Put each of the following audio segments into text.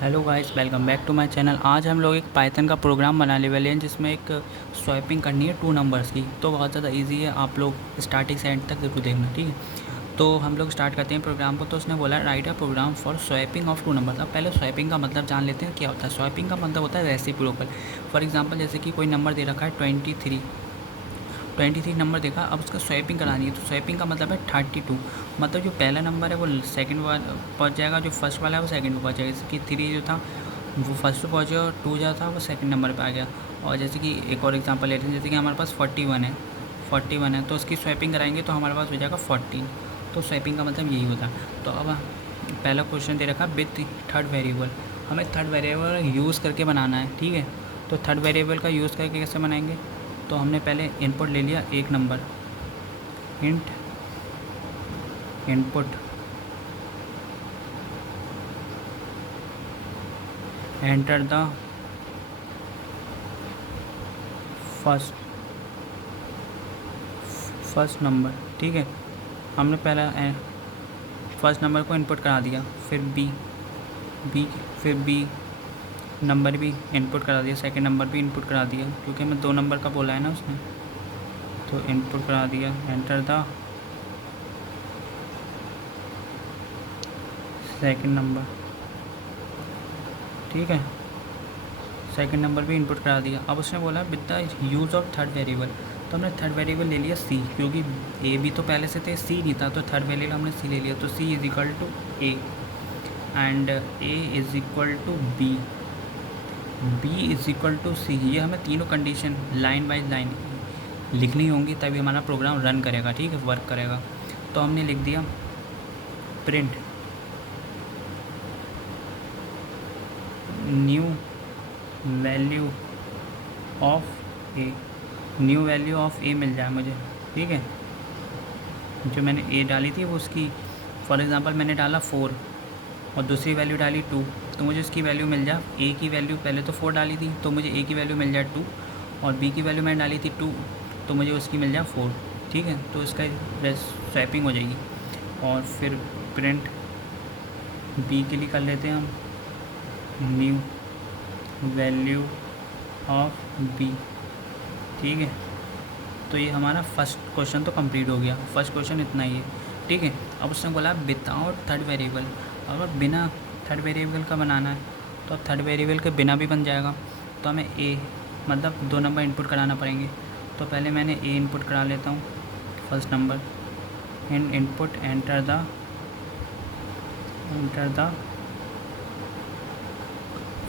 Hello guys, welcome back to my channel. आज हम लोग एक पाइथन का प्रोग्राम बनाने वाले हैं जिसमें एक स्वैपिंग करनी है 2 नंबर्स की। तो बहुत ज़्यादा इजी है, आप लोग स्टार्टिंग से एंड तक ज़रूर देखना, ठीक है। तो हम लोग स्टार्ट करते हैं प्रोग्राम को। तो उसने बोला write a program for swapping of 2 numbers. अब पहले स्वैपिंग का मतलब जान लेते हैं क्या होता है। स्वैपिंग का मतलब होता है रेसिप्रोकल। फॉर एग्जाम्पल जैसे कि कोई नंबर दे रखा है 23 नंबर देखा, अब उसका स्वैपिंग करानी है। तो स्वैपिंग का मतलब है 32। मतलब जो पहला नंबर है वो सेकंड पहुंच जाएगा, जो फर्स्ट वाला है वो सेकंड पे पहुंच जाएगा। जैसे कि 3 जो था वो फर्स्ट पे पहुंचे और 2 जो था वो सेकंड नंबर पे आ गया। और जैसे कि एक और एग्जांपल लेते हैं, जैसे कि हमारे पास 41 है तो उसकी स्वैपिंग कराएंगे तो हमारे पास हो जाएगा 14। तो स्वैपिंग का मतलब यही होता है। तो अब पहला क्वेश्चन दे रखा विथ थर्ड वेरिएबल। हमें थर्ड वेरिएबल यूज़ करके बनाना है, ठीक है। तो थर्ड वेरिएबल का यूज़ करके कैसे बनाएंगे। तो हमने पहले इनपुट ले लिया एक number, int input enter the first first number, ठीक है। हमने पहला फर्स्ट नंबर को इनपुट करा दिया, फिर बी फिर बी नंबर भी इनपुट करा दिया, सेकंड नंबर भी इनपुट करा दिया क्योंकि हमें 2 नंबर का बोला है ना उसने। तो इनपुट करा दिया, एंटर द सेकंड नंबर, ठीक है। सेकंड नंबर भी इनपुट करा दिया। अब उसने बोला with the use of third variable. तो हमने थर्ड वेरिएबल ले लिया सी, क्योंकि ए भी तो पहले से थे, सी नहीं था, तो थर्ड वेरिएबल हमने सी ले लिया। तो C is equal to A and A is equal to B is equal to C. ये हमें तीनों कंडीशन लाइन बाई लाइन लिखनी होंगी, तभी हमारा प्रोग्राम रन करेगा, ठीक है, वर्क करेगा। तो हमने लिख दिया print new value of A. New value of A मिल जाए मुझे, ठीक है। जो मैंने ए डाली थी वो उसकी, फॉर एग्ज़ाम्पल मैंने डाला 4 और दूसरी वैल्यू डाली 2, तो मुझे उसकी वैल्यू मिल जाए। ए की वैल्यू पहले तो 4 डाली थी तो मुझे ए की वैल्यू मिल जाए 2, और बी की वैल्यू मैंने डाली थी 2 तो मुझे उसकी मिल जाए 4, ठीक है। तो इसका स्वैपिंग हो जाएगी। और फिर प्रिंट बी के लिए कर लेते हैं हम न्यू वैल्यू ऑफ बी, ठीक है। तो ये हमारा फर्स्ट क्वेश्चन तो कंप्लीट हो गया। फर्स्ट क्वेश्चन इतना ही है, ठीक है। अब उसने बोला विदाउट थर्ड वेरिएबल। अगर बिना थर्ड वेरिएबल का बनाना है तो अब थर्ड वेरिएबल के बिना भी बन जाएगा। तो हमें ए मतलब 2 नंबर इनपुट कराना पड़ेंगे। तो पहले मैंने ए इनपुट करा लेता हूँ, first number in input enter the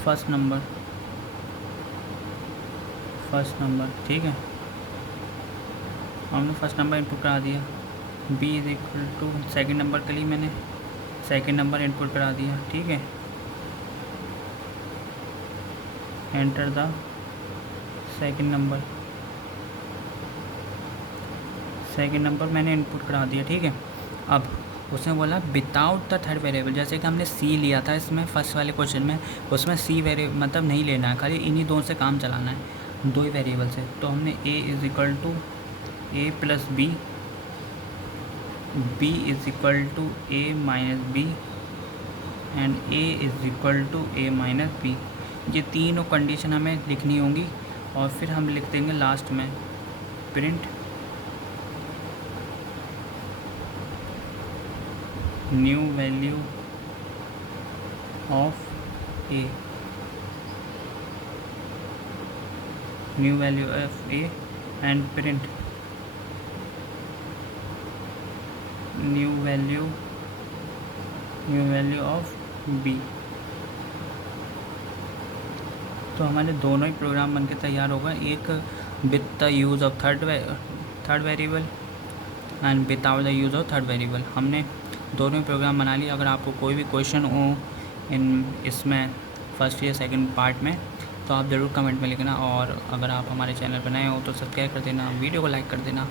first number, ठीक है। हमने फर्स्ट नंबर इनपुट करा दिया। B is equal to second number के लिए मैंने सेकेंड नंबर इनपुट करा दिया, ठीक है। एंटर द सेकेंड नंबर मैंने इनपुट करा दिया, ठीक है। अब उसने बोला विदाउट द थर्ड वेरिएबल। जैसे कि हमने सी लिया था इसमें फर्स्ट वाले क्वेश्चन में, उसमें सी वेरिएबल मतलब नहीं लेना है, खाली इन्हीं दोनों से काम चलाना है, 2 ही वेरिएबल से। तो हमने A is equal to A plus B is equal to A minus B and A is equal to A minus B. ये तीनों कंडीशन हमें लिखनी होंगी। और फिर हम लिख देंगे लास्ट में print new value of A and print new value of B. तो हमारे दोनों ही प्रोग्राम बनके तैयार हो गए, एक with the use of third variable and without the use of third variable. हमने दोनों ही प्रोग्राम बना लिए। अगर आपको कोई भी क्वेश्चन हो इसमें फर्स्ट या सेकंड पार्ट में तो आप ज़रूर कमेंट में लिखना। और अगर आप हमारे चैनल पर नए हो तो सब्सक्राइब कर देना, वीडियो को लाइक कर देना।